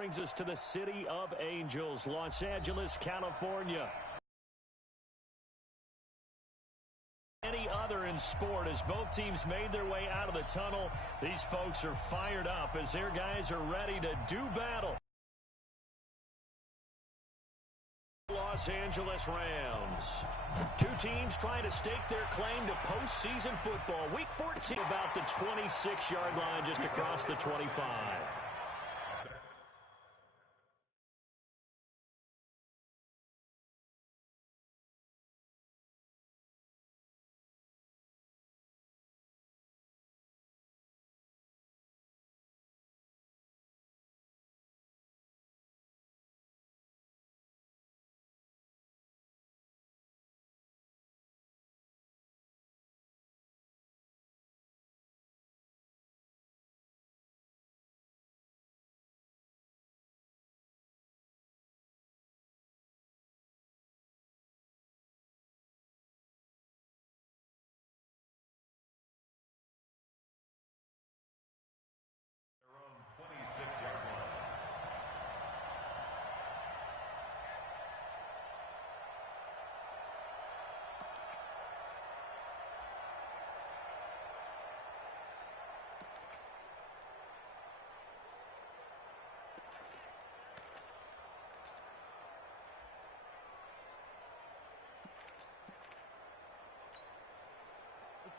brings us to the City of Angels, Los Angeles, California. Any other in sport, as both teams made their way out of the tunnel, these folks are fired up as their guys are ready to do battle. Los Angeles Rams. Two teams trying to stake their claim to postseason football. Week 14, about the 26-yard line, just across the 25.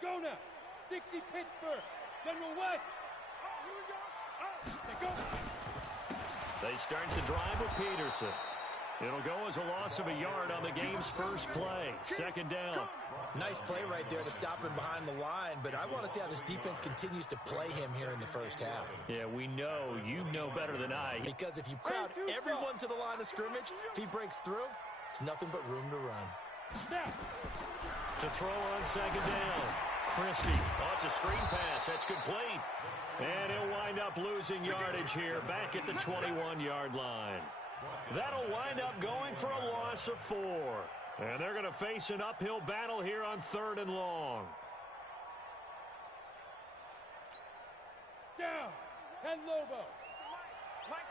Go now. 60 Pittsburgh. General West. Oh, here we go. Oh, go. They start the drive with Peterson. It'll go as a loss of a yard on the game's first play. Second down. Nice play right there to stop him behind the line, but I want to see how this defense continues to play him here in the first half. Yeah, we know. You know better than I. Because if you crowd everyone to the line of scrimmage, if he breaks through, it's nothing but room to run. Now. To throw on second down. Christie. Oh, it's a screen pass. That's complete. And he'll wind up losing yardage here back at the 21-yard line. That'll wind up going for a loss of 4. And they're going to face an uphill battle here on 3rd and long. Down. 10 Lobo. Mike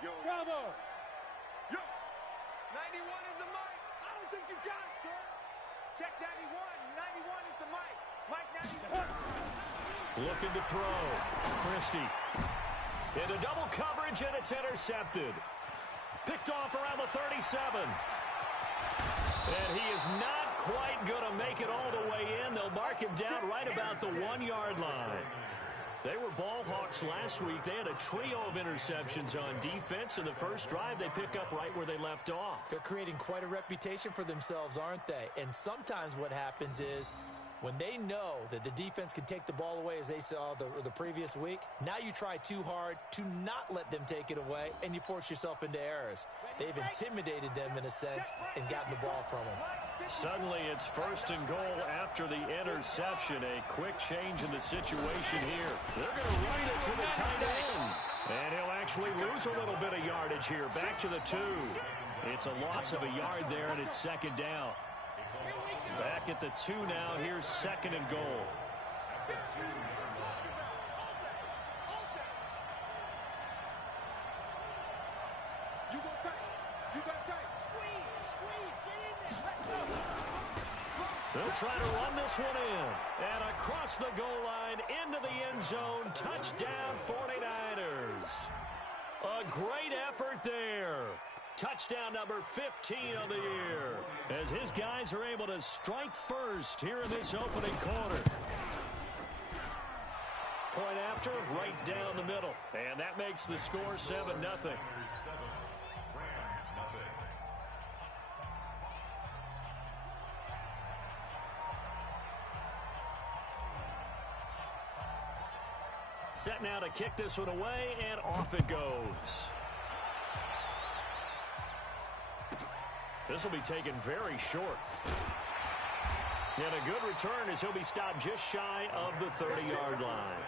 91. Yo. Bravo. Yo. 91 is the Mike. I don't think you got it, sir. Check 91. 91 is the Mike. Mike 91. Looking to throw. Christie. Into double coverage, and it's intercepted. Picked off around the 37. And he is not quite going to make it all the way in. They'll mark him down right about the 1-yard line. They were ball hawks last week. They had a trio of interceptions on defense. In the first drive, they pick up right where they left off. They're creating quite a reputation for themselves, aren't they? And sometimes what happens is when they know that the defense can take the ball away, as they saw the previous week, now you try too hard to not let them take it away, and you force yourself into errors. They've intimidated them in a sense and gotten the ball from them. Suddenly it's 1st and goal after the interception. A quick change in the situation here. They're going to run this with a tight end. And he'll actually lose a little bit of yardage here. Back to the 2. It's a loss of a yard there, and it's 2nd down. Back at the 2 now. Here's 2nd and goal. You go tight. You got tight. Squeeze. Get in there. Let's go. They'll try to run this one in. And across the goal line into the end zone. Touchdown 49ers. A great effort there. Touchdown number 15 of the year, as his guys are able to strike first here in this opening quarter. Point after, right down the middle. And that makes the score 7-0. Set now to kick this one away, and off it goes. This will be taken very short. And a good return as he'll be stopped just shy of the 30-yard line.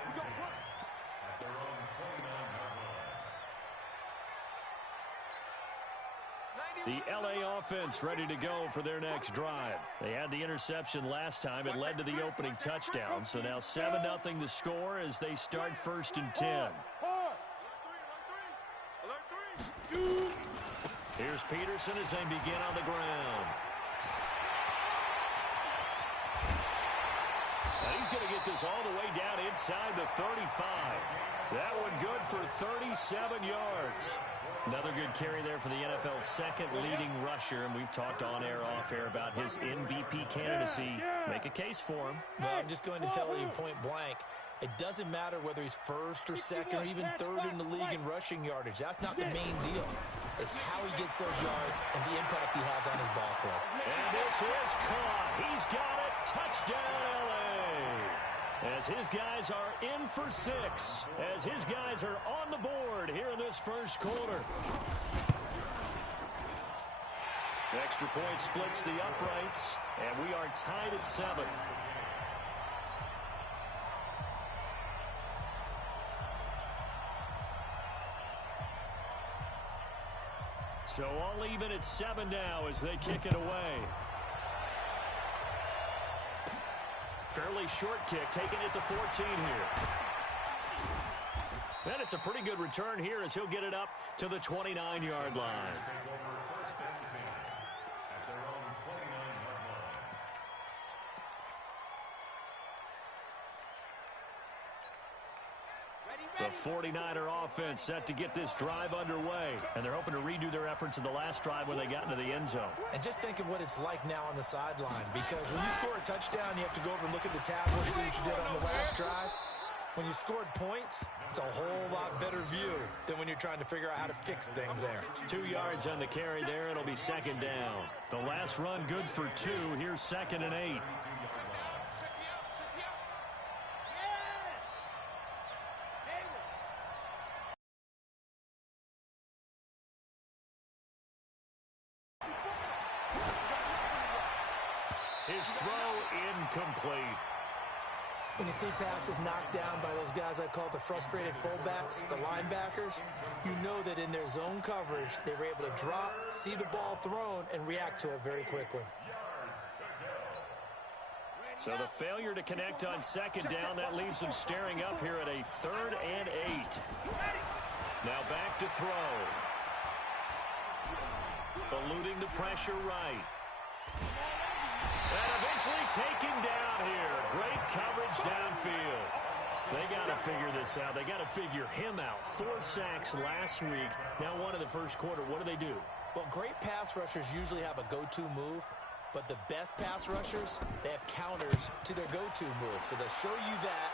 The LA offense ready to go for their next drive. They had the interception last time. It led to the opening touchdown. So now 7-0 to score as they start 1st and 10. Alert Here's Peterson as they begin on the ground. And he's going to get this all the way down inside the 35. That one good for 37 yards. Another good carry there for the NFL's second leading rusher, and we've talked on air, off air about his MVP candidacy. Make a case for him. Well, I'm just going to tell you point blank, it doesn't matter whether he's first or second or even third in the league in rushing yardage. That's not the main deal. It's how he gets those yards and the impact he has on his ball club. And this is caught. He's got it. Touchdown, L.A. As his guys are in for 6. As his guys are on the board here in this first quarter. Extra point splits the uprights, and we are tied at 7. So all even at 7 now as they kick it away. Fairly short kick, taking it to 14 here. And it's a pretty good return here as he'll get it up to the 29-yard line. The 49er offense set to get this drive underway. And they're hoping to redo their efforts in the last drive when they got into the end zone. And just think of what it's like now on the sideline. Because when you score a touchdown, you have to go over and look at the tablet and see what you did on the last drive. When you scored points, it's a whole lot better view than when you're trying to figure out how to fix things there. 2 yards on the carry there. It'll be second down. The last run good for 2. Here's 2nd and 8. His throw incomplete. When you see passes knocked down by those guys I call the frustrated fullbacks, the linebackers, you know that in their zone coverage, they were able to drop, see the ball thrown, and react to it very quickly. So the failure to connect on second down, that leaves them staring up here at a 3rd and 8. Now back to throw. Eluding the pressure right. And eventually taken down here. Great coverage downfield. They got to figure this out. They got to figure him out. 4 sacks last week. Now 1 in the first quarter. What do? Well, great pass rushers usually have a go-to move, but the best pass rushers, they have counters to their go-to move. So they'll show you that.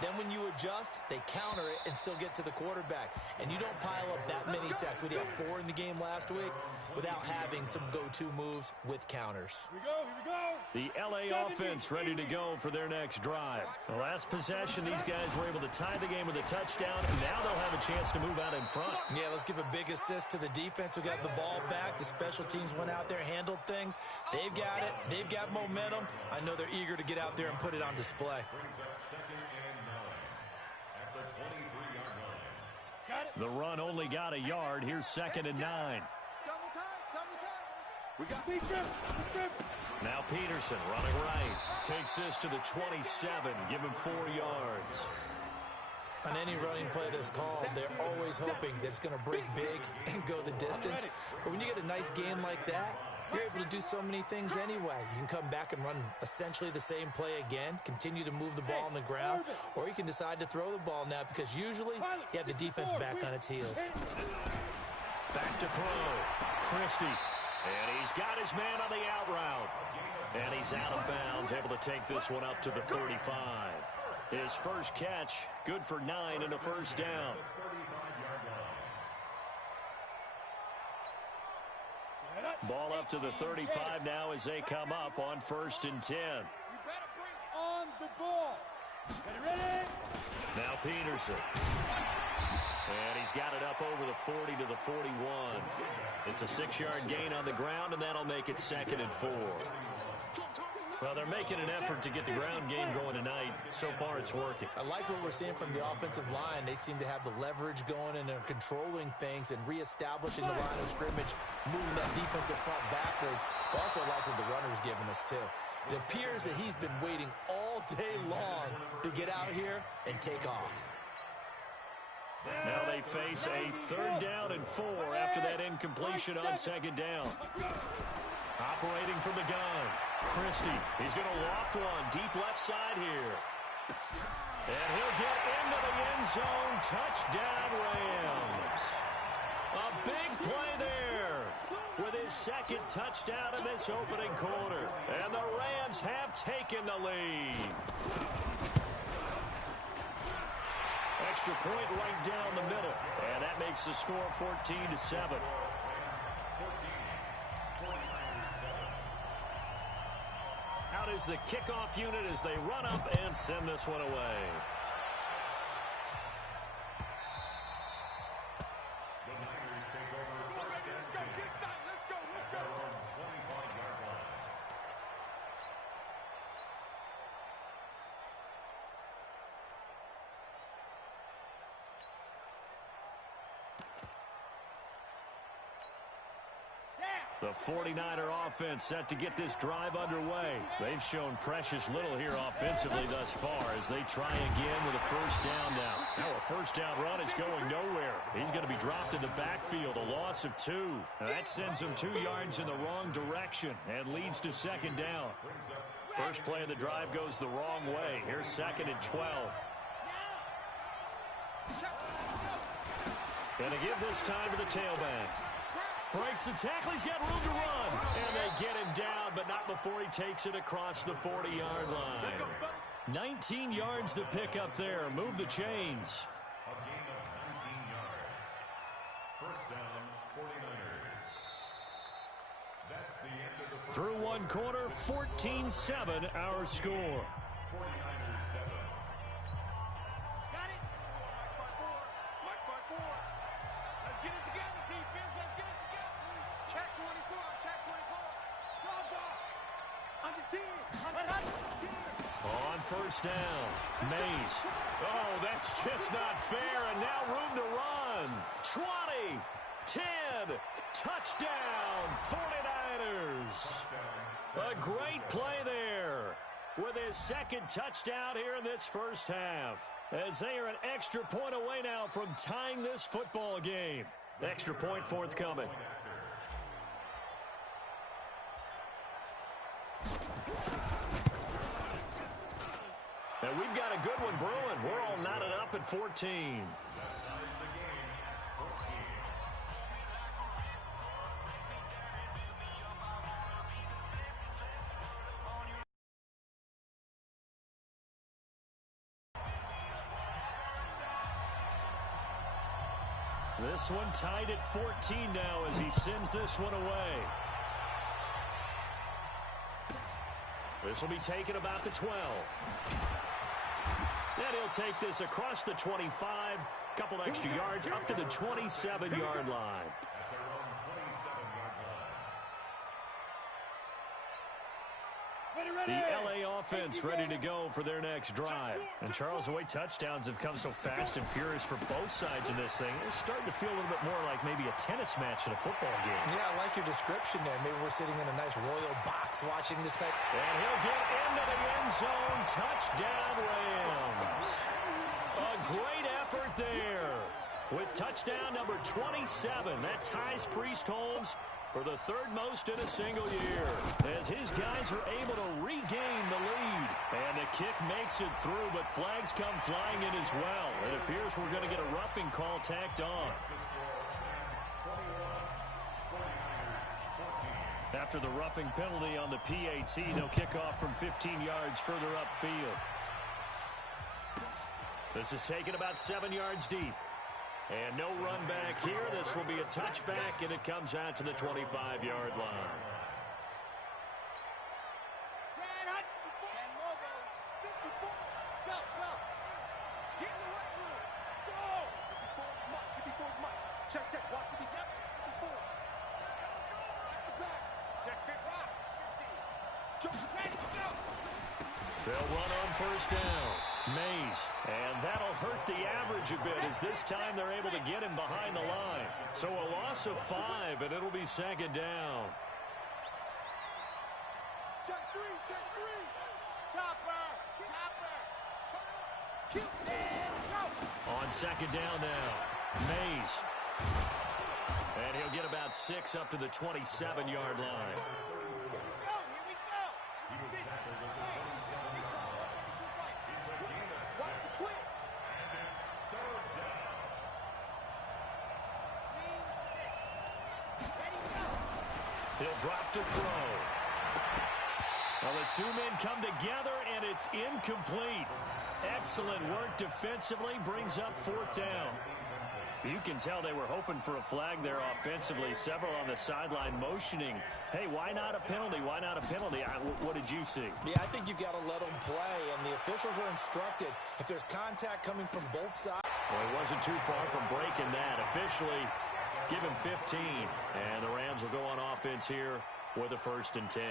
Then when you adjust, they counter it and still get to the quarterback. And you don't pile up that many sacks. We had 4 in the game last week without having some go-to moves with counters. Here we go. The L.A. offense ready to go for their next drive. The last possession, these guys were able to tie the game with a touchdown, and now they'll have a chance to move out in front. Yeah, let's give a big assist to the defense who got the ball back. The special teams went out there, handled things. They've got it. They've got momentum. I know they're eager to get out there and put it on display. The run only got a yard. Here's 2nd and 9. Double time. We got Now Peterson running right. Takes this to the 27. Give him 4 yards. On any running play that's called, they're always hoping that it's going to break big and go the distance. But when you get a nice game like that, you're able to do so many things anyway. You can come back and run essentially the same play again, continue to move the ball on the ground, or you can decide to throw the ball now because usually you have the defense back on its heels. Back to throw. Christie. And he's got his man on the out route. And he's out of bounds, able to take this one up to the 35. His first catch, good for 9 and a first down. Ball up to the 35 now as they come up on 1st and 10. You better bring on the ball. Ready? Now Peterson. And he's got it up over the 40 to the 41. It's a 6-yard gain on the ground, and that'll make it 2nd and 4. Well, they're making an effort to get the ground game going tonight. So far, it's working. I like what we're seeing from the offensive line. They seem to have the leverage going, and they're controlling things and reestablishing the line of scrimmage, moving that defensive front backwards. I also like what the runner's giving us, too. It appears that he's been waiting all day long to get out here and take off. Now they face a 3rd down and 4 after that incompletion on 2nd down. Operating from the gun, Christie. He's going to loft one deep left side here. And he'll get into the end zone. Touchdown, Rams. A big play there with his 2nd touchdown in this opening quarter. And the Rams have taken the lead. Extra point right down the middle. And that makes the score 14-7. Out is the kickoff unit as they run up and send this one away. The Niners take over first and 10. Let's go. Their own 25-yard line. The 49er offense set to get this drive underway. They've shown precious little here offensively thus far as they try again with a 1st down now. Now a 1st down run is going nowhere. He's going to be dropped in the backfield, a loss of 2. Now that sends him 2 yards in the wrong direction and leads to 2nd down. First play of the drive goes the wrong way. Here's 2nd and 12. Going to give this time to the tailback. Breaks the tackle. He's got room to run. And they get him down, but not before he takes it across the 40-yard line. 19 yards to pick up there. Move the chains. A gain of 19 yards. First down, 49ers. That's the end of the first. Through one quarter, 14-7 our score. 49ers 7. Got it. March by 4. Let's get it together, defense. Let's get it together. Check 24. Check 24. Drop off. Under 10. On 1st down, Mays. Oh, that's just not fair, and now room to run. 20, 10, touchdown, 49ers. A great play there with his 2nd touchdown here in this first half, as they are an extra point away now from tying this football game. Extra point forthcoming. And we've got a good one brewing. We're all knotted up at 14. This one tied at 14 now as he sends this one away. This will be taken about the 12. And he'll take this across the 25, couple extra yards up to the 27-yard line. At their own 27-yard line. The L.A. offense ready to go for their next drive. And Charles, the way touchdowns have come so fast and furious for both sides in this thing, it's starting to feel a little bit more like maybe a tennis match in a football game. Yeah, I like your description there. Maybe we're sitting in a nice royal box watching this type. And he'll get into the end zone. Touchdown, Rams. A great effort there with touchdown number 27. That ties Priest Holmes for the 3rd most in a single year, as his guys are able to regain the lead. And the kick makes it through, but flags come flying in as well. It appears we're going to get a roughing call tacked on. After the roughing penalty on the PAT, they'll kick off from 15 yards further upfield. This is taken about 7 yards deep. And no run back here. This will be a touchback, and it comes out to the 25-yard line. They'll run on 1st down. Mays, and that'll hurt the average a bit as this time they're able to get him behind the line. So a loss of 5, and it'll be 2nd down. Check 3, check 3. Chopper, chopper. Go. On second down now, Mays. And he'll get about 6 up to the 27-yard line. He'll drop to throw. Well, the two men come together, and it's incomplete. Excellent work defensively, brings up 4th down. You can tell they were hoping for a flag there offensively. Several on the sideline motioning, hey, why not a penalty? Why not a penalty? What did you see? Yeah, I think you've got to let them play, and the officials are instructed. If there's contact coming from both sides. Well, he wasn't too far from breaking that. Officially, give him 15. And the Rams will go on offense here with a 1st and 10.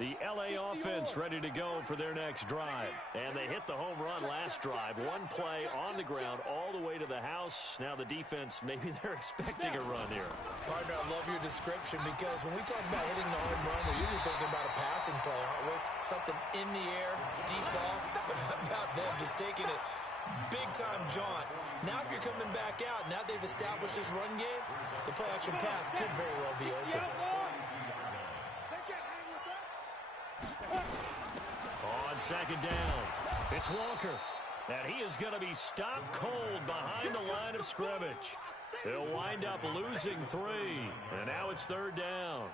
The L.A. offense ready to go for their next drive. And they hit the home run last drive. One play on the ground all the way to the house. Now the defense, maybe they're expecting a run here. Partner, I love your description because when we talk about hitting the home run, we're usually thinking about a passing play, aren't we? Something in the air, deep ball. But how about them just taking it big-time jaunt? Now if you're coming back out, now they've established this run game, the play-action pass could very well be open. On second down, it's Walker. And he is going to be stopped cold behind the line of scrimmage. He'll wind up losing 3. And now it's 3rd down.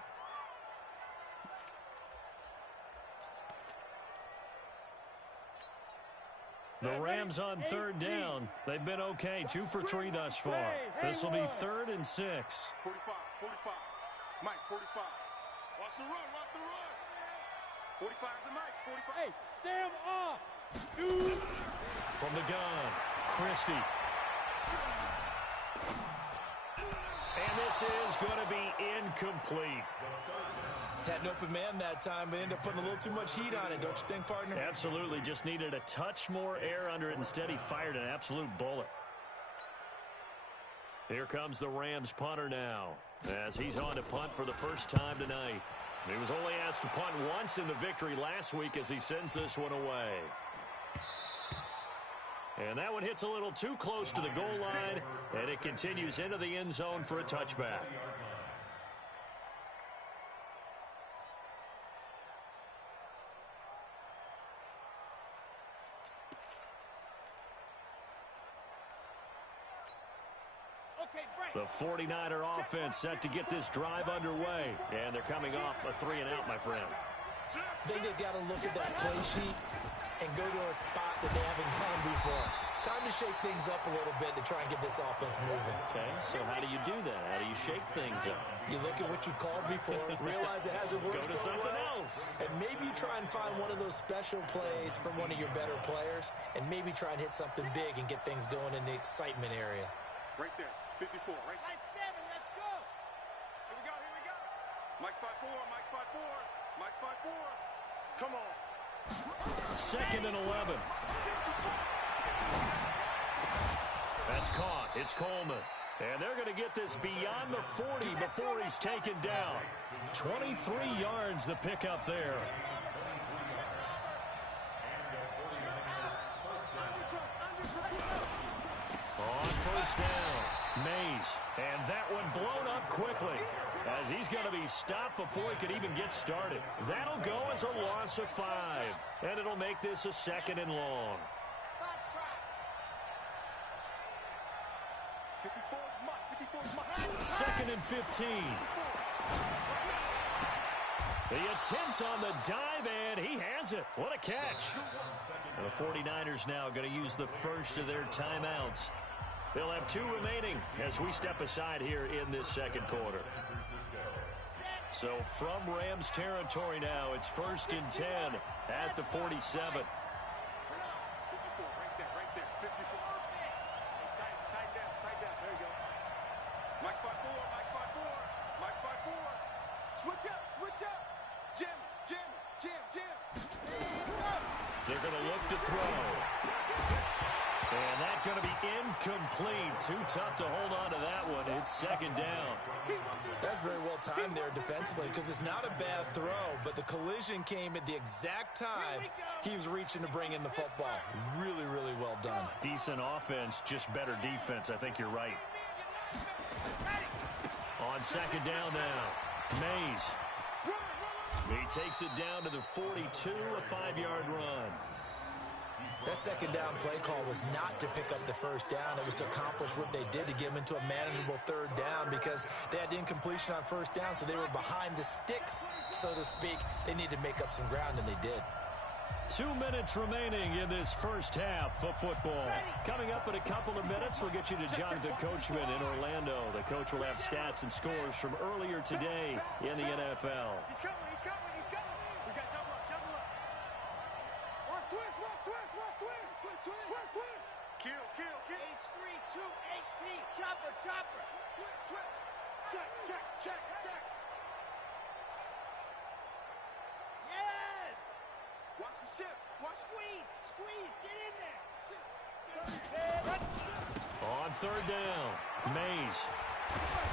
The Rams on 3rd down. They've been okay. 2 for 3 thus far. This will be 3rd and 6. 45, 45. Mike, 45. Watch the run, watch the run. 45 is the Mike, 45. Hey, Sam off. From the gun, Christie. And this is going to be incomplete. Had an open man that time, but ended up putting a little too much heat on it, don't you think, partner? Absolutely. Just needed a touch more air under it. Instead, he fired an absolute bullet. Here comes the Rams punter now, as he's on to punt for the first time tonight. He was only asked to punt once in the victory last week as he sends this one away. And that one hits a little too close to the goal line, and it continues into the end zone for a touchback. The 49er offense set to get this drive underway. And they're coming off a 3-and-out, my friend. I think they've got to look at that play sheet and go to a spot that they haven't gone before. Time to shake things up a little bit to try and get this offense moving. Okay, so how do you do that? How do you shake things up? You look at what you've called before, realize it hasn't worked Go to so something well, else. and maybe you try and find one of those special plays from one of your better players, and maybe try and hit something big and get things going in the excitement area. Right there, 54, right? By 7, let's go. Here we go, here we go. Mike's by 4, Mike's by 4, Mike's by 4. Come on. 2nd and 11. That's caught. It's Coleman. And they're going to get this beyond the 40 before he's taken down. 23 yards the pickup there. On 1st down, Mays. And that one blown up quickly, as he's going to be stopped before he could even get started. That'll go as a loss of 5. And it'll make this a 2nd and long. 2nd and 15. The attempt on the dive, and he has it. What a catch. The 49ers now going to use the first of their timeouts. They'll have 2 remaining as we step aside here in this 2nd quarter. So from Rams territory now, it's 1st and 10 at the 47. Switch up. Jim. Jim. They're going to look to throw. And that's going to be incomplete. Too tough to hold on to that one. It's second down. That's very well timed there defensively because it's not a bad throw, but the collision came at the exact time he was reaching to bring in the football. Really, really well done. Decent offense, just better defense. I think you're right. On second down now, Mays. He takes it down to the 42, a 5-yard run. That second down play call was not to pick up the first down. It was to accomplish what they did to get them into a manageable third down because they had incompletion on first down, so they were behind the sticks, so to speak. They needed to make up some ground, and they did. 2 minutes remaining in this first half of football. Coming up in a couple of minutes, we'll get you to Jonathan Coachman in Orlando. The coach will have stats and scores from earlier today in the NFL. He's coming. We got double up. Watch twist. Kill. H3, 218. Chopper. Switch. Check. Yes! Watch the ship. Watch Squeeze. Get in there. On third down, Mays.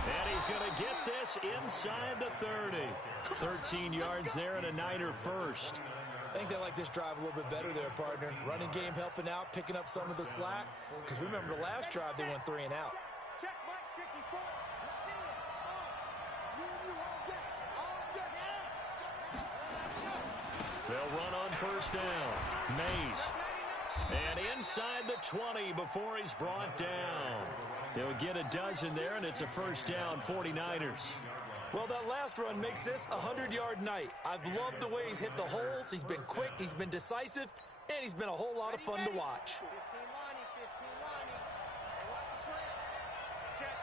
And he's going to get this inside the 30. 13 yards there and a Niner first. I think they like this drive a little bit better there, partner. Running game helping out, picking up some of the slack. Because remember the last drive, they went 3 and out. Check Mike 54. See it. Me and you all day. They'll run on first down. Mays. And inside the 20 before he's brought down. He'll get a dozen there, and it's a first down, 49ers. Well, that last run makes this a 100-yard night. I've loved the way he's hit the holes. He's been quick, he's been decisive, and he's been a whole lot of fun to watch. 15 Lonnie. Hey, watch the slant. Check.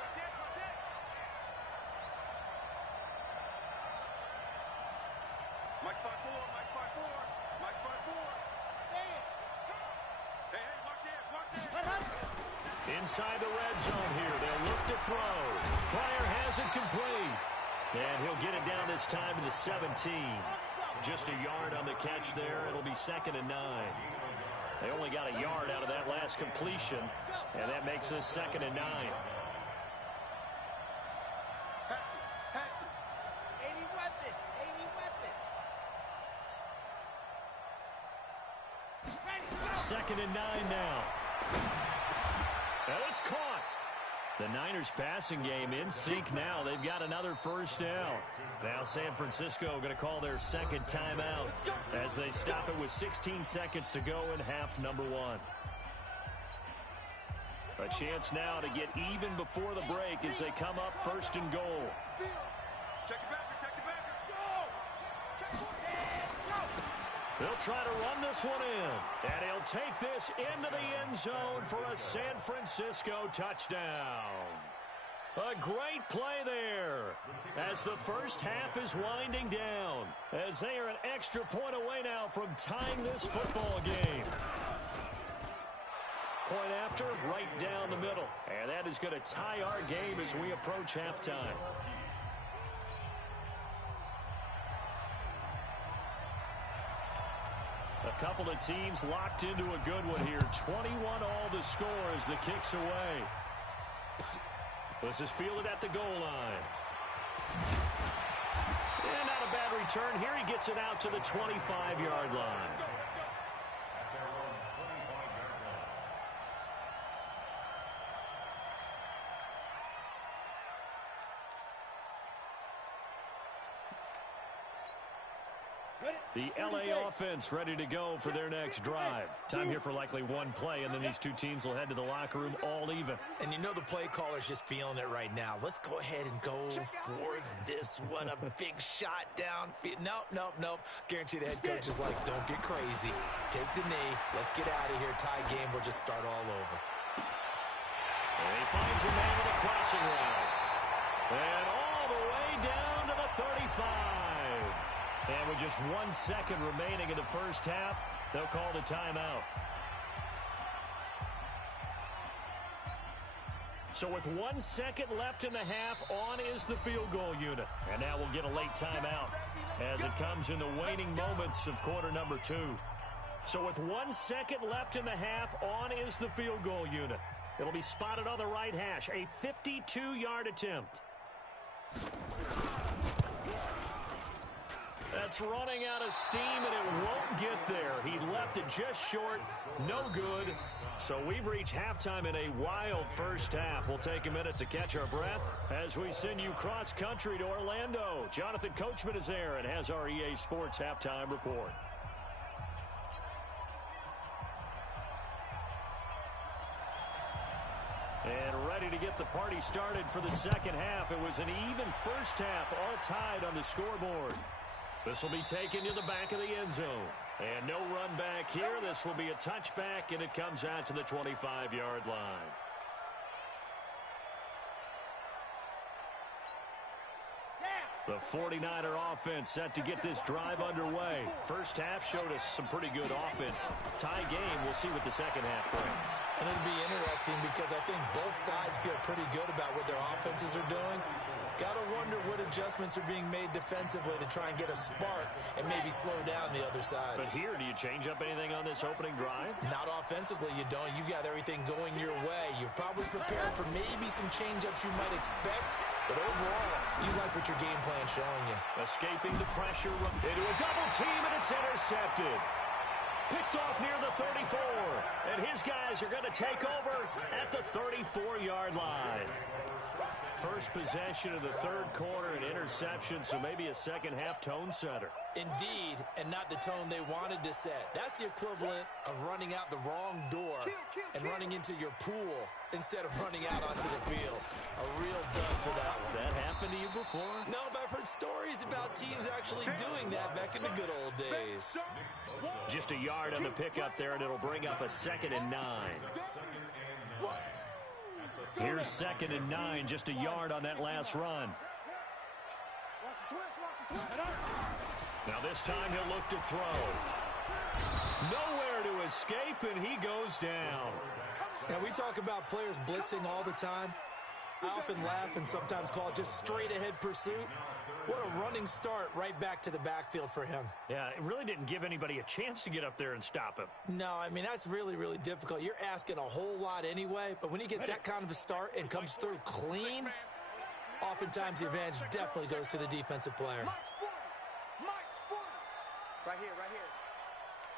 Mike 5-4. Hey, Inside the red zone here. They'll look to throw. Pryor has it complete. And he'll get it down this time to the 17. Just a yard on the catch there. It'll be 2nd and 9. They only got a yard out of that last completion, and that makes this 2nd and 9. Hatchet. 80 weapon. Ready. 2nd and 9 now. And it's caught. The Niners passing game in sync now. They've got another first down. Now San Francisco going to call their second timeout as they stop it with 16 seconds to go in half number 1. A chance now to get even before the break as they come up 1st and goal. check it back. They'll try to run this one in, and he'll take this into the end zone for a San Francisco touchdown. A great play there as the first half is winding down, as they are an extra point away now from tying this football game. Point after, right down the middle, and that is going to tie our game as we approach halftime. A couple of teams locked into a good one here. 21 all the score as the kick's away. This is fielded at the goal line. And not a bad return here. He gets it out to the 25-yard line. The LA offense ready to go for their next drive. Time here for likely one play, and then these two teams will head to the locker room all even. And you know the play caller's just feeling it right now. Let's go ahead and go for this one. A big shot down. Nope. Guarantee the head coach is like, don't get crazy. Take the knee. Let's get out of here. Tie game. We'll just start all over. And he finds a man with a crossing route. And all the way down to the 35. And with just 1 second remaining in the first half, they'll call the timeout. So with 1 second left in the half, on is the field goal unit. And now we'll get a late timeout as it comes in the waning moments of quarter number 2. So with 1 second left in the half, on is the field goal unit. It'll be spotted on the right hash, a 52-yard attempt. That's running out of steam, and it won't get there. He left it just short. No good. So we've reached halftime in a wild first half. We'll take a minute to catch our breath as we send you cross-country to Orlando. Jonathan Coachman is there and has our EA Sports halftime report. And ready to get the party started for the second half. It was an even first half, all tied on the scoreboard. This will be taken to the back of the end zone. And no run back here. This will be a touchback, and it comes out to the 25-yard line. The 49er offense set to get this drive underway. First half showed us some pretty good offense. Tie game, we'll see what the second half brings. And it'll be interesting because I think both sides feel pretty good about what their offenses are doing. Got to wonder what adjustments are being made defensively to try and get a spark and maybe slow down the other side. But here, do you change up anything on this opening drive? Not offensively, you don't. You got everything going your way. You've probably prepared for maybe some change-ups you might expect, but overall, you like what your game plan's showing you. Escaping the pressure into a double team, and it's intercepted. Picked off near the 34, and his guys are going to take over at the 34-yard line. First possession of the third quarter, an interception, so maybe a second-half tone setter. Indeed, and not the tone they wanted to set. That's the equivalent of running out the wrong door and running into your pool instead of running out onto the field. A real dud for that one. Has that happened to you before? No, but I've heard stories about teams actually doing that back in the good old days. Just a yard on the pickup there, and it'll bring up a 2nd and 9. Here's 2nd and 9, just a yard on that last run. Now this time he'll look to throw. Nowhere to escape, and he goes down. Now we talk about players blitzing all the time. I often laugh and sometimes call it just straight-ahead pursuit. What a running start right back to the backfield for him. Yeah, it really didn't give anybody a chance to get up there and stop him. No, I mean, that's really, really difficult. You're asking a whole lot anyway, but when he gets that kind of a start and comes through clean, oftentimes the advantage definitely goes to the defensive player. Mike's 40. Right here, right here.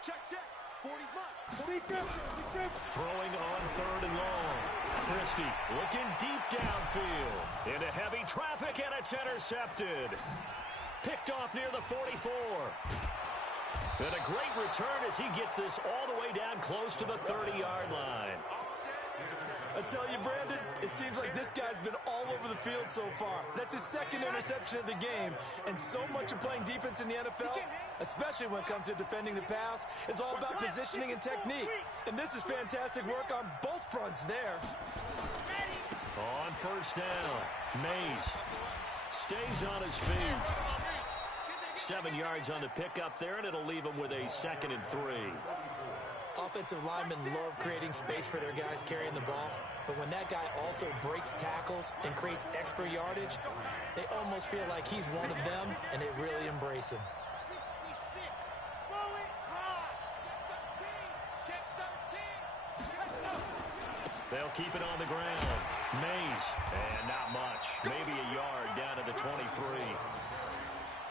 Check. 40's Mike. Throwing on 3rd and long. Christie looking deep downfield. Into heavy traffic, and it's intercepted. Picked off near the 44. And a great return as he gets this all the way down close to the 30-yard line. I tell you, Brandon, it seems like this guy's been all over the field so far. That's his 2nd interception of the game. And so much of playing defense in the NFL, especially when it comes to defending the pass, is all about positioning and technique. And this is fantastic work on both fronts there. On 1st down, Mays stays on his feet. 7 yards on the pickup there, and it'll leave him with a 2nd and 3. Offensive linemen love creating space for their guys carrying the ball, but when that guy also breaks tackles and creates extra yardage, they almost feel like he's one of them, and they really embrace him. 66. Roll it hard. Check 13. They'll keep it on the ground. Mays, and not much. Maybe a yard down to the 23.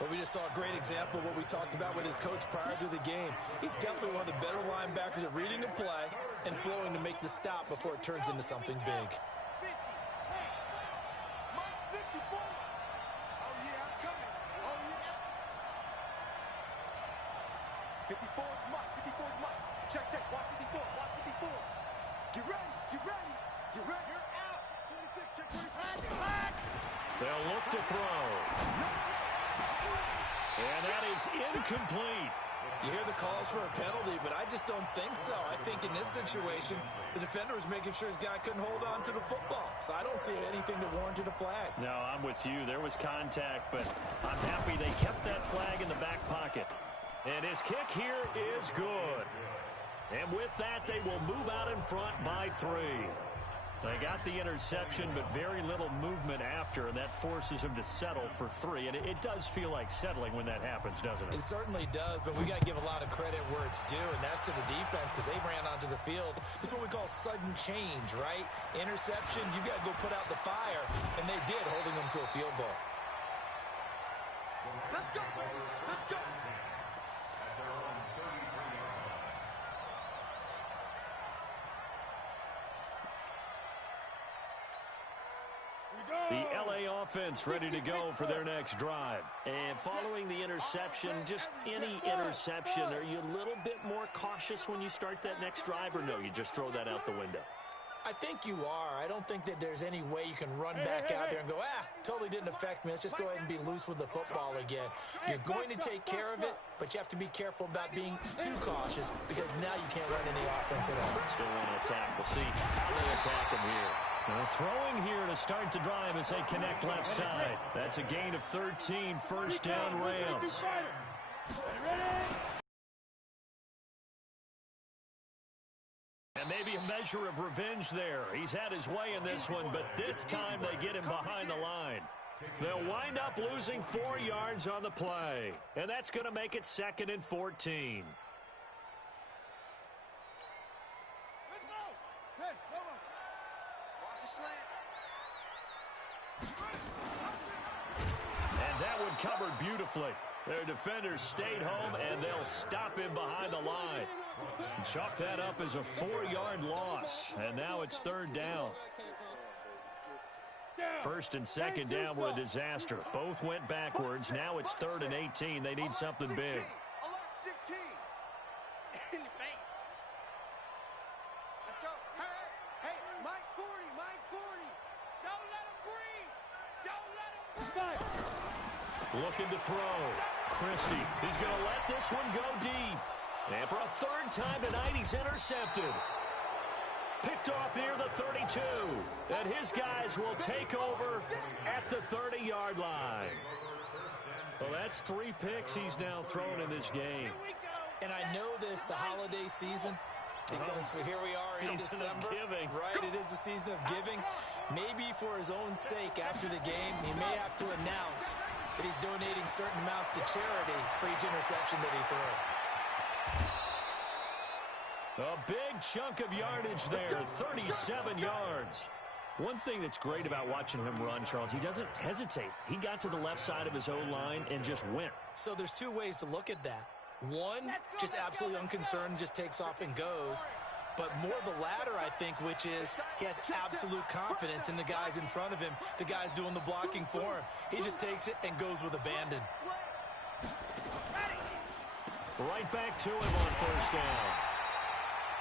But we just saw a great example of what we talked about with his coach prior to the game. He's definitely one of the better linebackers at reading a play and flowing to make the stop before it turns into something big. 50. Hey, Mike 54. Oh, yeah, I'm coming. Oh, yeah. 54 is Mike. 54 is Mike. Check. Watch 54. Watch 54. Get ready. Get ready. Get ready. You're out. 26. Check 25. They'll look to throw. And that is incomplete. You hear the calls for a penalty, but I just don't think so. I think in this situation, the defender was making sure his guy couldn't hold on to the football. So I don't see anything that warranted a flag. No, I'm with you. There was contact, but I'm happy they kept that flag in the back pocket. And his kick here is good. And with that, they will move out in front by 3. They got the interception, but very little movement after, and that forces him to settle for 3. And it does feel like settling when that happens, doesn't it? It certainly does, but we got to give a lot of credit where it's due, and that's to the defense because they ran onto the field. This is what we call sudden change, right? Interception, you got to go put out the fire, and they did, holding them to a field goal. Let's go, baby. Let's go. At their own 33-yard line. The LA offense ready to go for their next drive. And following the interception, just any interception, are you a little bit more cautious when you start that next drive, or no, you just throw that out the window? I think you are. I don't think that there's any way you can run back out there and go, totally didn't affect me. Let's just go ahead and be loose with the football again. You're going to take care of it, but you have to be careful about being too cautious because now you can't run any offense at all. Still want to attack. We'll see how they attack him here. Now throwing here to start the drive as they connect left side. That's a gain of 13, first down Rams. And maybe a measure of revenge there. He's had his way in this one, but this time they get him behind the line. They'll wind up losing 4 yards on the play. And that's going to make it 2nd and 14. Let's go. Hey, come on. Watch the slant. And that one covered beautifully. Their defenders stayed home, and they'll stop him behind the line. Chalk that up as a 4-yard loss, and now it's 3rd down. 1st and 2nd down were a disaster. Both went backwards. Now it's 3rd and 18. They need something big. Alert 16. In the face. Let's go. Hey, Mike 40, Mike 40. Don't let him breathe. Don't let him breathe. Looking to throw. Christie. He's going to let this one go deep. And for a 3rd time tonight, he's intercepted. Picked off near the 32. And his guys will take over at the 30-yard line. Well, that's 3 picks he's now thrown in this game. And I know this, the holiday season, because here we are in December. Right, it is the season of giving. Maybe for his own sake after the game, he may have to announce that he's donating certain amounts to charity for each interception that he threw. A big chunk of yardage there, 37 yards. One thing that's great about watching him run, Charles, he doesn't hesitate. He got to the left side of his own line and just went. So there's 2 ways to look at that. One, just absolutely unconcerned, just takes off and goes. But more the latter, I think, which is he has absolute confidence in the guys in front of him, the guys doing the blocking for him. He just takes it and goes with abandon. Right back to him on 1st down.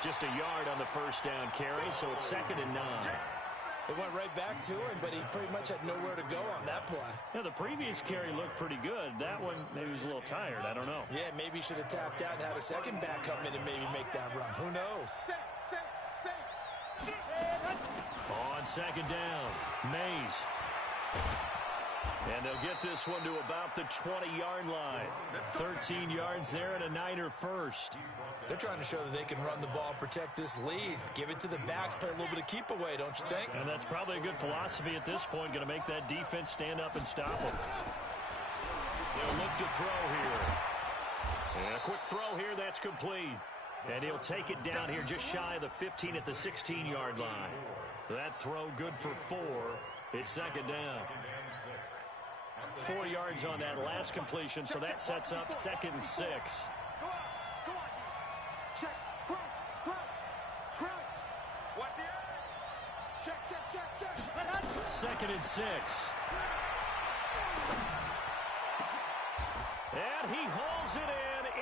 Just a yard on the 1st down carry, so it's 2nd and 9. They went right back to him, but he pretty much had nowhere to go on that play. Yeah, the previous carry looked pretty good. That one, maybe he was a little tired. I don't know. Yeah, maybe he should have tapped out and had a second back come in and maybe make that run. Who knows? On 2nd down, Mays. And they'll get this one to about the 20-yard line. 13 yards there and a Niner first. They're trying to show that they can run the ball, protect this lead. Give it to the backs, play a little bit of keep away, don't you think? And that's probably a good philosophy at this point, going to make that defense stand up and stop them. They'll look to throw here. And a quick throw here, that's complete. And he'll take it down here just shy of the 15 at the 16-yard line. That throw good for 4. It's 2nd down. 4 yards on that last completion, so that sets up 2nd and 6. Check, crouch. Watch the edge. Check. 2nd and 6. And he hauls it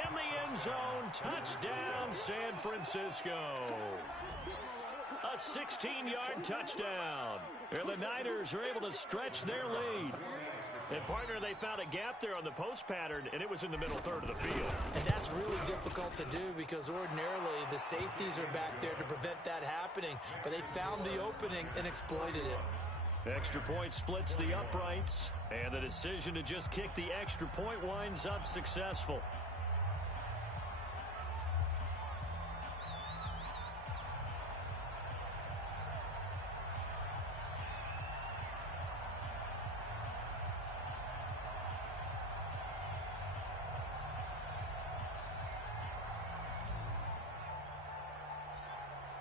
in the end zone. Touchdown, San Francisco. A 16-yard touchdown. And the Niners are able to stretch their lead. And, partner, they found a gap there on the post pattern, and it was in the middle 3rd of the field. And that's really difficult to do because ordinarily the safeties are back there to prevent that happening. But they found the opening and exploited it. Extra point splits the uprights, and the decision to just kick the extra point winds up successful.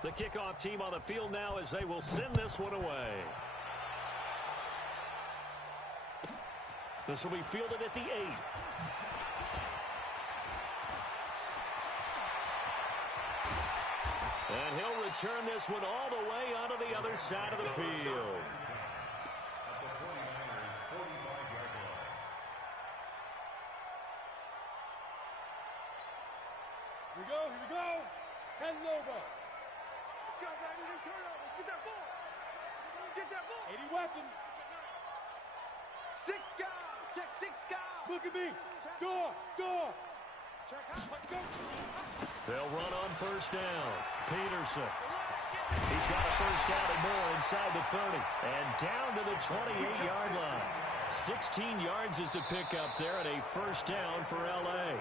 The kickoff team on the field now as they will send this one away. This will be fielded at the 8. And he'll return this one all the way onto the other side of the field. At the 49ers 45-yard line. Here we go, here we go. 10 over. Let's go, baby. No turnover. Get that ball. Get that ball. 80 weapon. 6 guys. Check 6 guys. Look at me. Door, door. Check out. Let's go. They'll run on first down. Peterson. He's got a first down and more inside the 30. And down to the 28-yard line. 16 yards is the pickup there and a first down for L.A.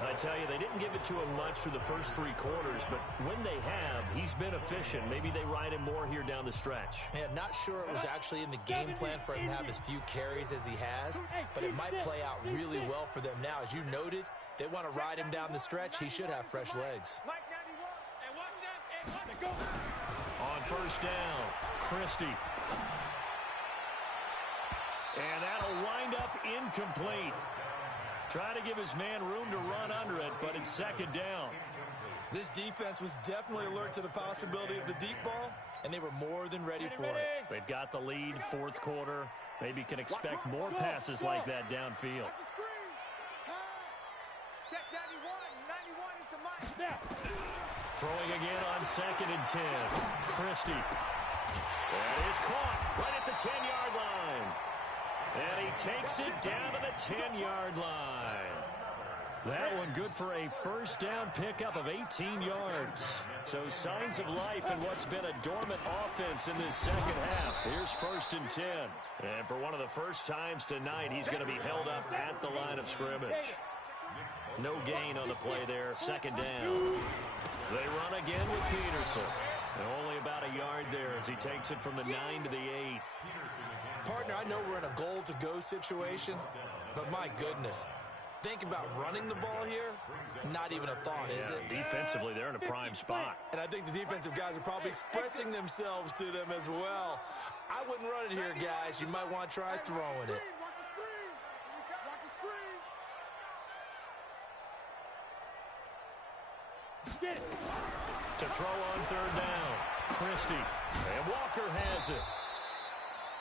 I tell you, they didn't give it to him much through the first 3 quarters, but when they have, he's been efficient. Maybe they ride him more here down the stretch. Yeah, not sure it was actually in the game plan for him to have as few carries as he has, but it might play out really well for them now. As you noted, if they want to ride him down the stretch, he should have fresh legs. Mike 91. And watch that. And watch it go. On first down, Christie. And that'll wind up incomplete. Try to give his man room to run under it, but it's second down. This defense was definitely alert to the possibility of the deep ball, and they were more than ready for it. They've got the lead, fourth quarter. Maybe can expect more passes like that downfield. Watch the screen. Pass. Check 91. 91 is the mic. Now. Throwing again on second and 10. Christie. That is caught right at the 10-yard line. And he takes it down to the 10-yard line. That one good for a first down pickup of 18 yards. So signs of life in what's been a dormant offense in this second half. Here's first and 10. And for one of the first times tonight, he's going to be held up at the line of scrimmage. No gain on the play there, second down. They run again with Peterson. And only about a yard there as he takes it from the 9 to the 8. Partner, I know we're in a goal-to-go situation, but my goodness, think about running the ball here. Not even a thought, is it? Defensively, they're in a prime spot. And I think the defensive guys are probably expressing themselves to them as well. I wouldn't run it here, guys. You might want to try throwing it. Watch the screen. Watch the screen. Get it. To throw on third down, Christie. And Walker has it.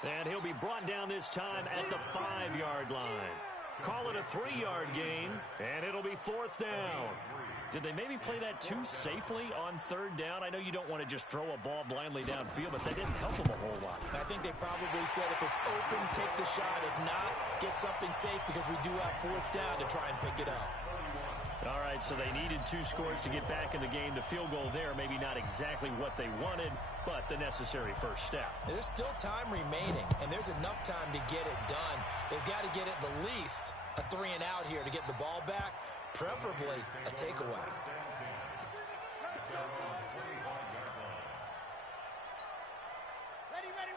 And he'll be brought down this time at the 5-yard line. Call it a 3-yard gain, and it'll be fourth down. Did they maybe play that too safely on third down? I know you don't want to just throw a ball blindly downfield, but that didn't help them a whole lot. I think they probably said if it's open, take the shot. If not, get something safe because we do have fourth down to try and pick it up. All right, so they needed 2 scores to get back in the game. The field goal there, maybe not exactly what they wanted, but the necessary first step. There's still time remaining, and there's enough time to get it done. They've got to get at the least a 3 and out here to get the ball back, preferably a takeaway.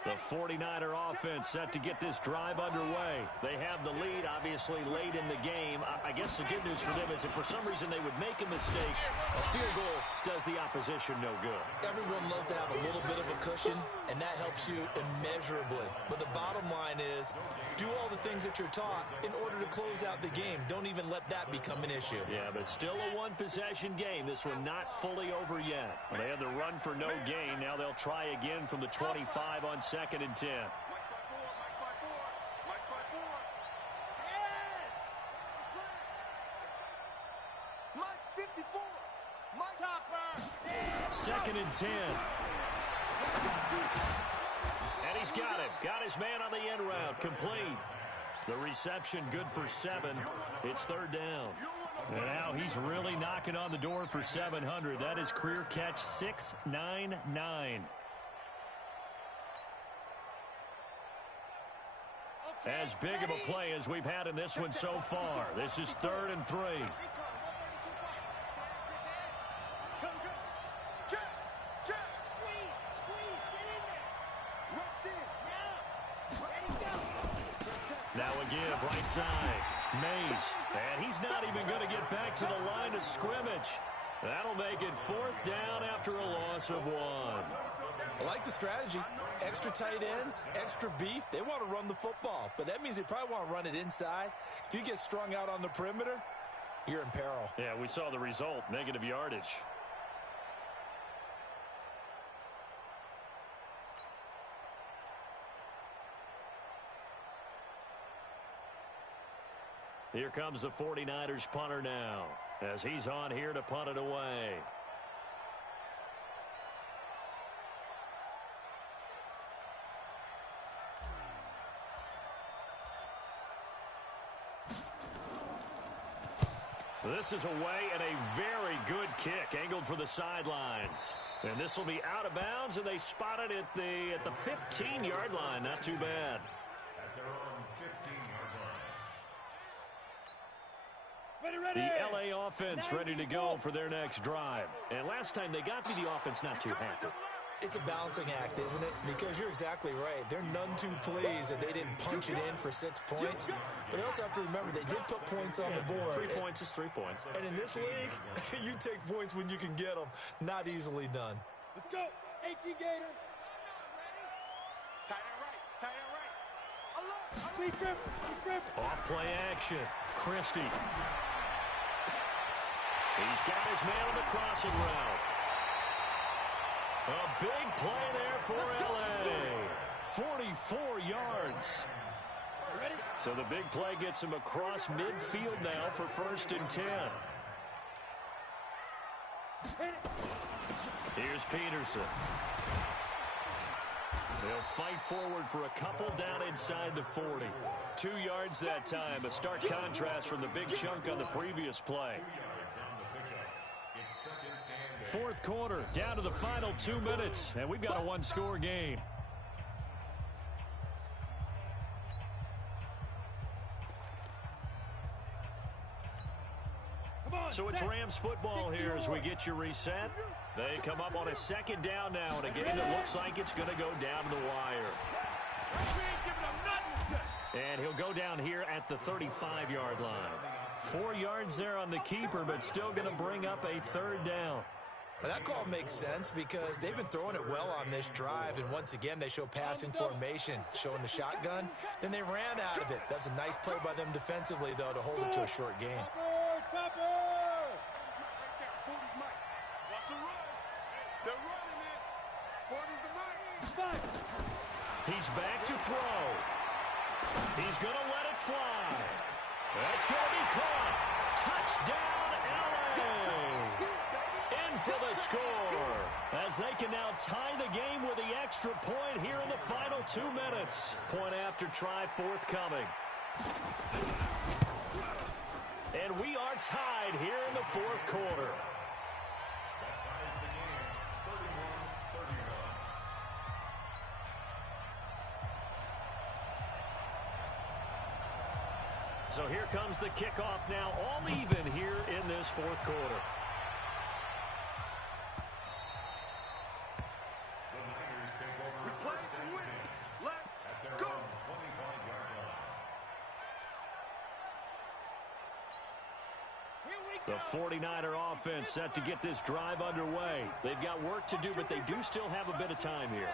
The 49er offense set to get this drive underway. They have the lead, obviously, late in the game. I guess the good news for them is if for some reason they would make a mistake, a field goal does the opposition no good. Everyone loves to have a little bit of a cushion, and that helps you immeasurably. But the bottom line is, do all the things that you're taught in order to close out the game. Don't even let that become an issue. Yeah, but still a one-possession game. This one not fully over yet. Well, they had the run for no gain. Now they'll try again from the 25 on second and 10. Mike by 4. Mike by 4. Yes! Mike 54. Mike Topper. Second and 10. And he's got him. Got his man on the end route. Complete. The reception good for 7. It's third down. And now he's really knocking on the door for 700. That is career catch 699. As big of a play as we've had in this one so far. This is third and 3. Now a give, right side. Mays. And he's not even going to get back to the line of scrimmage. That'll make it 4th down after a loss of 1. I like the strategy. Extra tight ends, extra beef. They want to run the football, but that means they probably want to run it inside. If you get strung out on the perimeter, you're in peril. Yeah, we saw the result, negative yardage. Here comes the 49ers punter now, as he's on here to punt it away. This is away and a very good kick, angled for the sidelines. And this will be out of bounds, and they spot it at the 15-yard line. Not too bad. At their own 15-yard line. Ready. The LA offense ready to go for their next drive. And last time they got me, the offense not too happy. It's a balancing act, isn't it? Because you're exactly right. They're none too pleased that they didn't punch it in for 6 points. But they also have to remember they did put points on the board. 3 points is 3 points. And in this league, you take points when you can get them. Not easily done. Let's go. 18 Gator. Tight end right. Tight end right. Alert. Speed grip. Off play action. Christie. He's got his man on the crossing route. A big play there for LA. 44 yards. Ready? So the big play gets him across midfield now for 1st and 10. Here's Peterson. They'll fight forward for a couple down inside the 40. 2 yards that time. A stark contrast from the big chunk on the previous play. 4th quarter, down to the final 2 minutes, and we've got a 1-score game. So it's Rams football here as we get you reset. They come up on a 2nd down now in a game that looks like it's going to go down to the wire. And he'll go down here at the 35-yard line. 4 yards there on the keeper, but still going to bring up a 3rd down. Well, that call makes sense because they've been throwing it well on this drive, and once again they show passing formation, showing the shotgun. Then they ran out of it. That's a nice play by them defensively, though, to hold it to a short game. He's back to throw. He's going to let it fly. That's going to be caught. Touchdown, LA. In for the score, as they can now tie the game with the extra point here in the final 2 minutes. Point after try forthcoming. And we are tied here in the 4th quarter. So here comes the kickoff now, all even here in this 4th quarter. The 49er offense set to get this drive underway. They've got work to do, but they do still have a bit of time here.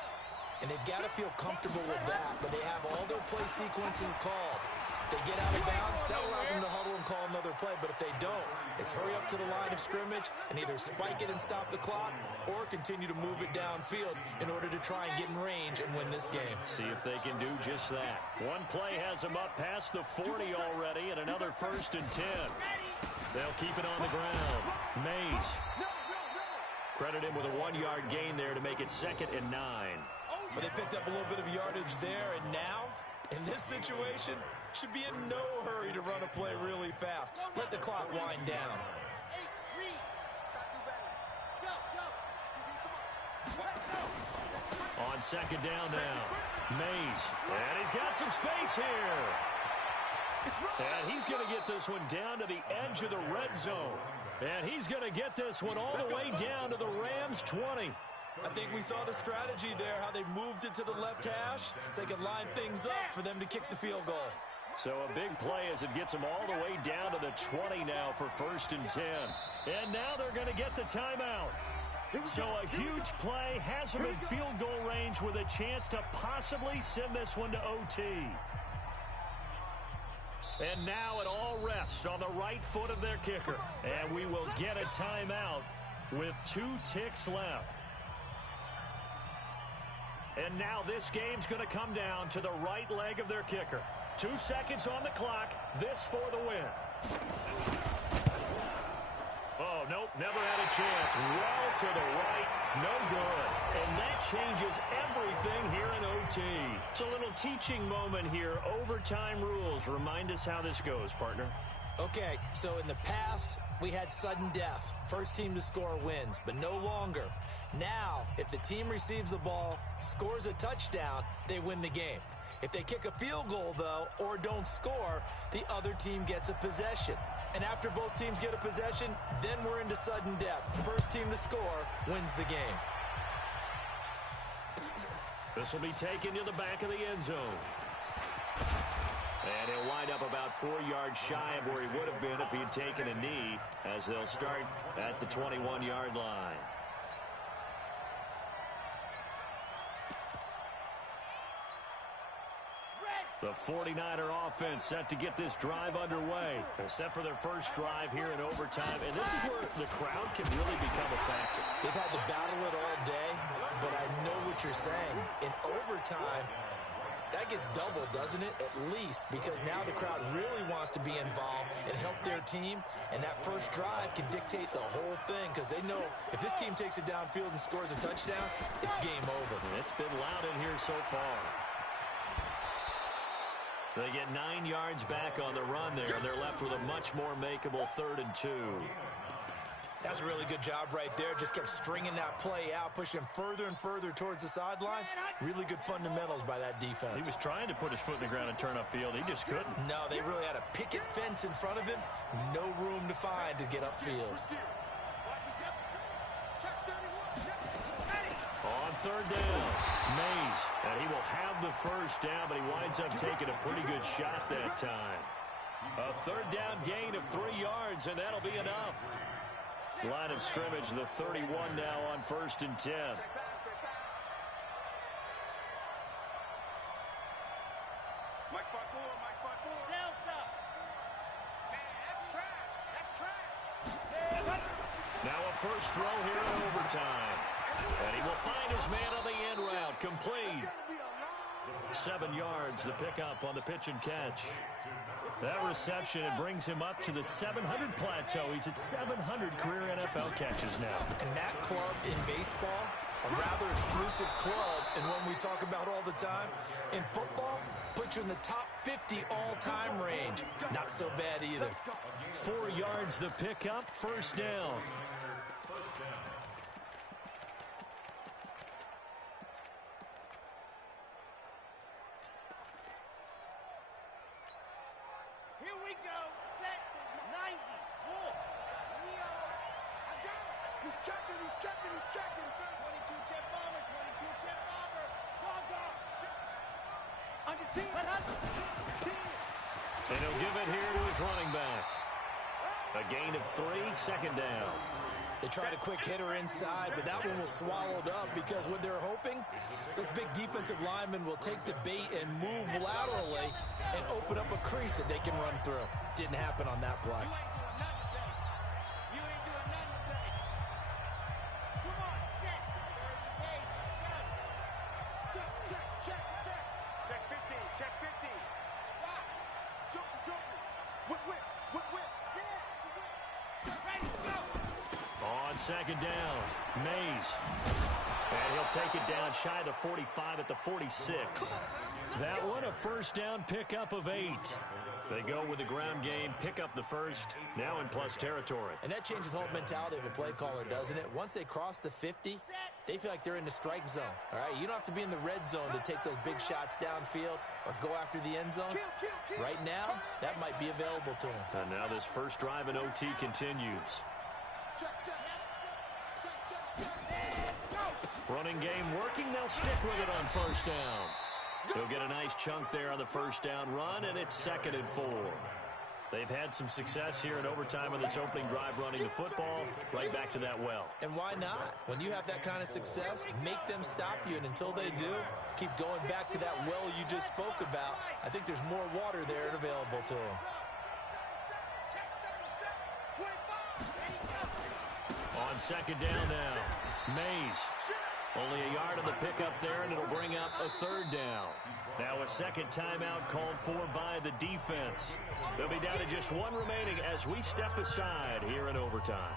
And they've got to feel comfortable with that, but they have all their play sequences called. If they get out of bounds, that allows them to huddle and call another play. But if they don't, it's hurry up to the line of scrimmage and either spike it and stop the clock or continue to move it downfield in order to try and get in range and win this game. See if they can do just that. One play has them up past the 40 already, and another 1st and 10. They'll keep it on the ground. Mays. Credit him with a 1-yard gain there to make it 2nd and 9. But they picked up a little bit of yardage there, and now, in this situation, should be in no hurry to run a play really fast. Let the clock wind down. On 2nd down now, Mays. And he's got some space here. And he's going to get this one down to the edge of the red zone. And he's going to get this one all the way down to the Rams' 20. I think we saw the strategy there, how they moved it to the left hash so they could line things up for them to kick the field goal. So a big play as it gets them all the way down to the 20 now for 1st and 10. And now they're going to get the timeout. So a huge play has them in field goal range with a chance to possibly send this one to OT. And now it all rests on the right foot of their kicker. And we will get a timeout with 2 ticks left. And now this game's going to come down to the right leg of their kicker. 2 seconds on the clock. This for the win. Oh, nope, never had a chance. Well to the right, no good. And that changes everything here in OT. It's a little teaching moment here. Overtime rules. Remind us how this goes, partner. Okay, so in the past, we had sudden death. First team to score wins, but no longer. Now, if the team receives the ball, scores a touchdown, they win the game. If they kick a field goal, though, or don't score, the other team gets a possession. And after both teams get a possession, then we're into sudden death. First team to score wins the game. This will be taken to the back of the end zone. And he'll wind up about 4 yards shy of where he would have been if he had taken a knee, as they'll start at the 21-yard line. The 49er offense set to get this drive underway, set for their first drive here in overtime. And this is where the crowd can really become a factor. They've had to battle it all day, but I know what you're saying. In overtime, that gets doubled, doesn't it? At least, because now the crowd really wants to be involved and help their team. And that first drive can dictate the whole thing, because they know if this team takes it downfield and scores a touchdown, it's game over. It's been loud in here so far. They get 9 yards back on the run there, and they're left with a much more makeable 3rd and 2. That's a really good job right there. Just kept stringing that play out, pushing further and further towards the sideline. Really good fundamentals by that defense. He was trying to put his foot in the ground and turn upfield. He just couldn't. No, they really had a picket fence in front of him. No room to find to get upfield. On 3rd down, Mays, and he will have the first down, but he winds up taking a pretty good shot that time. A 3rd down gain of 3 yards, and that'll be enough. Line of scrimmage, the 31 now on 1st and 10. Mike 5-4, Mike 5-4. Delta. Man, that's trash. That's trash. Now a first throw here in overtime. And he will find his man on the end route. Complete. 7 yards, the pickup on the pitch and catch. That reception, it brings him up to the 700 plateau. He's at 700 career NFL catches now. And that club in baseball, a rather exclusive club, and one we talk about all the time. In football, puts you in the top 50 all-time range. Not so bad either. 4 yards, the pickup, 1st down. Here we go. Set. 90. Wolf. Leo. I got it. He's checking. He's checking. He's checking. 22 Chip Bomber. 22 Chip Bomber. Dog off. Under team. And he'll give it here to his running back. A gain of 3, 2nd down. They tried a quick hitter inside, but that one was swallowed up because what they're hoping, those big defensive linemen will take the bait and move laterally and open up a crease that they can run through. Didn't happen on that play. You ain't doing nothing today. Come on, set. Pace. Let's go. Check. Check 15. Check 15. Wow. Jump. Whip. Set. Ready to go. On 2nd down, Mays. And he'll take it down shy of the 45 at the 46. That one a 1st down pickup of 8. They go with the ground game, pick up the first, now in plus territory. And that changes the whole mentality of a play caller, doesn't it? Once they cross the 50, they feel like they're in the strike zone. All right, you don't have to be in the red zone to take those big shots downfield or go after the end zone. Right now, that might be available to them. And now this first drive in OT continues. Check. Running game working. They'll stick with it on 1st down. He'll get a nice chunk there on the first down run, and it's 2nd and 4. They've had some success here in overtime in this opening drive running the football. Right back to that well. And why not? When you have that kind of success, make them stop you. And until they do, keep going back to that well you just spoke about. I think there's more water there available to them. On 2nd down now, Mays. Only a yard on the pickup there, and it'll bring up a 3rd down. Now a second timeout called for by the defense. They'll be down to just 1 remaining as we step aside here in overtime.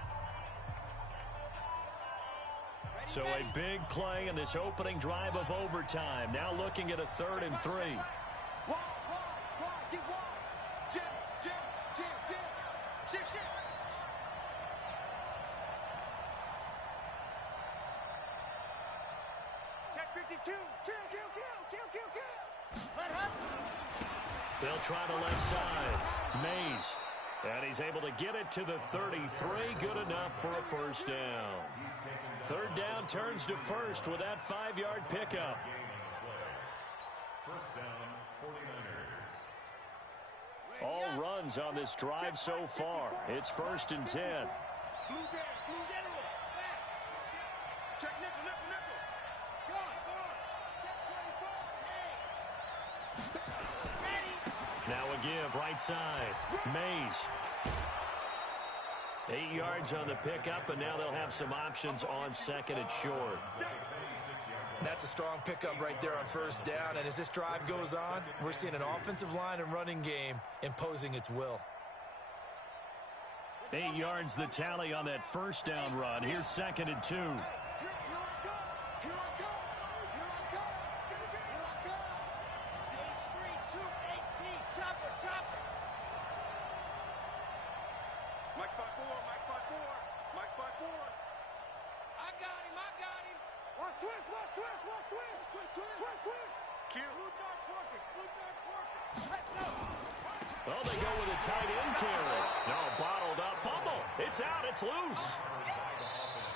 So a big play in this opening drive of overtime. Now looking at a 3rd and 3. They'll try the left side. Mays. And he's able to get it to the 33. Good enough for a first down. 3rd down turns to 1st with that 5-yard pickup. First down, 49ers. All runs on this drive so far. It's 1st and 10. Check nickel, nickel, nickel. Check 24. Ready. Now a give right side. Mays. 8 yards on the pickup, and now they'll have some options on 2nd and short. That's a strong pickup right there on 1st down. And as this drive goes on, we're seeing an offensive line and running game imposing its will. 8 yards the tally on that 1st down run. Here's 2nd and 2. Well, they go with a tight end carry. No, bottled up. Fumble. It's out. It's loose.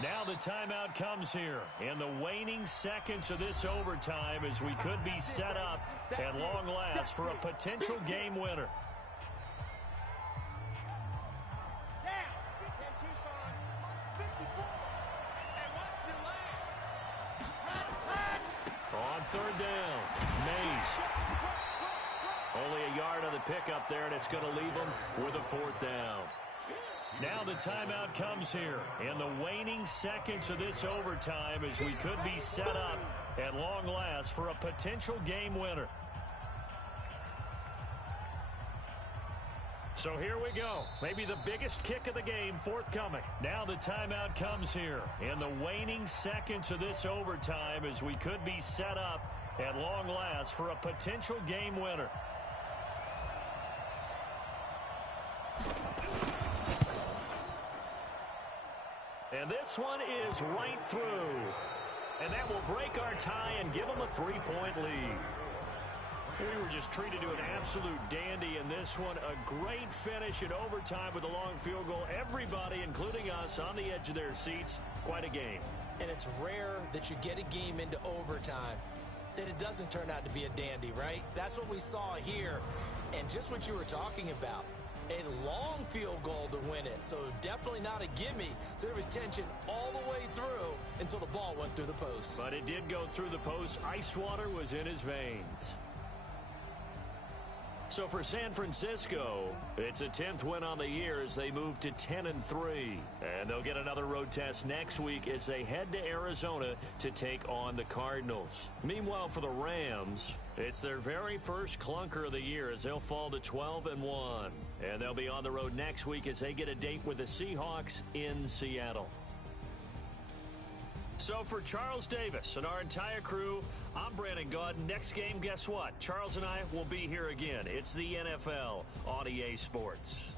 Now the timeout comes here in the waning seconds of this overtime as we could be set up at long last for a potential game winner. On 3rd down, Mays. Only a yard on the pickup there, and it's going to leave them with a 4th down. Now the timeout comes here in the waning seconds of this overtime as we could be set up at long last for a potential game winner. So here we go. Maybe the biggest kick of the game forthcoming. Now the timeout comes here in the waning seconds of this overtime as we could be set up at long last for a potential game winner. And this one is right through. And that will break our tie and give them a 3-point lead. We were just treated to an absolute dandy in this one. A great finish in overtime with a long field goal. Everybody, including us, on the edge of their seats. Quite a game. And it's rare that you get a game into overtime that it doesn't turn out to be a dandy, right? That's what we saw here. And just what you were talking about. A long field goal to win it, so definitely not a gimme. So there was tension all the way through until the ball went through the post. But it did go through the post. Ice water was in his veins. So for San Francisco, it's a 10th win on the year as they move to 10-3. And they'll get another road test next week as they head to Arizona to take on the Cardinals. Meanwhile, for the Rams, it's their very first clunker of the year as they'll fall to 12-1. And they'll be on the road next week as they get a date with the Seahawks in Seattle. So for Charles Davis and our entire crew, I'm Brandon Gaudin. Next game, guess what? Charles and I will be here again. It's the NFL on EA Sports.